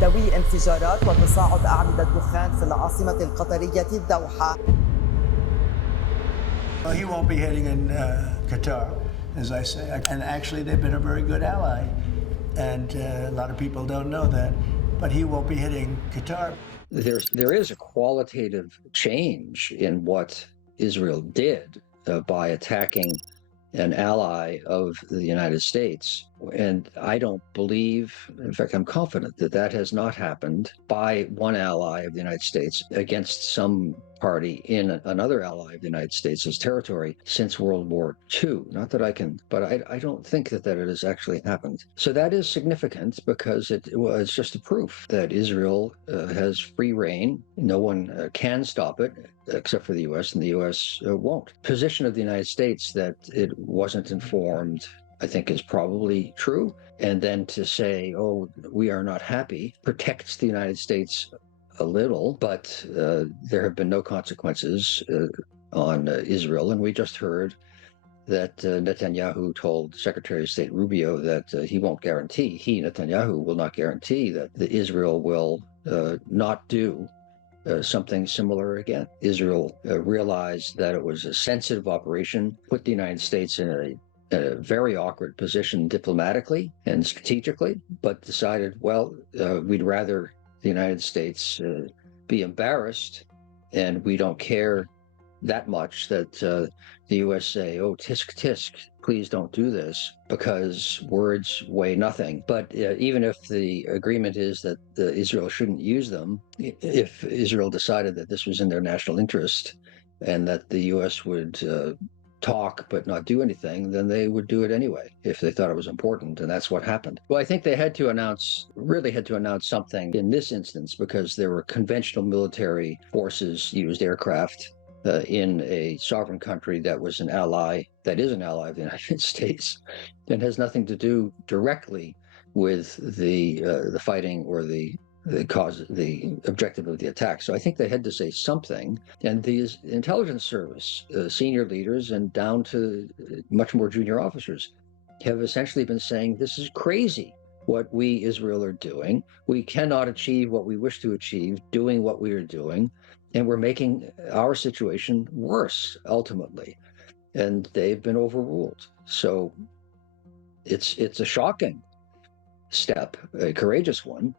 دوي انفجارات وتصاعد أعمدة دخان في العاصمة القطرية الدوحة. He won't be hitting in Qatar, as I say. And actually, they've been a very good ally. And a lot of people don't know that. But he won't be hitting Qatar. There is a qualitative change in what Israel did by attacking an ally of the United States. And I don't believe, in fact, I'm confident that that has not happened by one ally of the United States against some party in another ally of the United States' territory since World War II. Not that I can, but I don't think that it has actually happened. So that is significant because it was just a proof that Israel has free reign. No one can stop it except for the U.S., and the U.S. Won't. Position of the United States that it wasn't informed, I think, is probably true. And then to say, oh, we are not happy, protects the United States a little, but there have been no consequences on Israel. And we just heard that Netanyahu told Secretary of State Rubio that he won't guarantee, Netanyahu, will not guarantee that Israel will not do something similar again. Israel realized that it was a sensitive operation, put the United States in a very awkward position diplomatically and strategically, but decided, well, we'd rather the United States be embarrassed, and we don't care that much that the U.S. say, oh, tisk, tisk, please don't do this, because words weigh nothing. But even if the agreement is that Israel shouldn't use them, if Israel decided that this was in their national interest and that the U.S. would talk but not do anything, then they would do it anyway if they thought it was important, and that's what happened. Well, I think they really had to announce something in this instance, because there were conventional military forces used aircraft in a sovereign country that was an ally, that is an ally of the United States, and has nothing to do directly with the fighting or the objective of the attack. So I think they had to say something. And these intelligence service senior leaders and down to much more junior officers have essentially been saying, this is crazy what we, Israel, are doing. We cannot achieve what we wish to achieve doing what we are doing. And we're making our situation worse, ultimately. And they've been overruled. So it's a shocking step, a courageous one,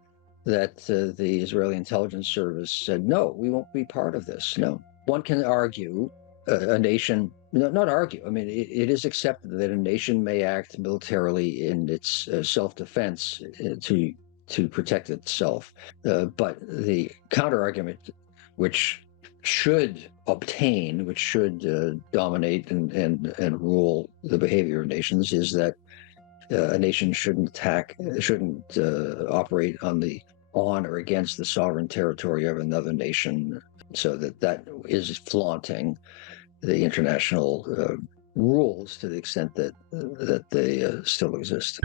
that the Israeli intelligence service said, no, we won't be part of this. No. One can argue a nation, not argue, I mean, it is accepted that a nation may act militarily in its self-defense to protect itself. But the counter-argument, which should dominate and rule the behavior of nations, is that a nation shouldn't operate on or against the sovereign territory of another nation, so that is flaunting the international rules to the extent that they still exist.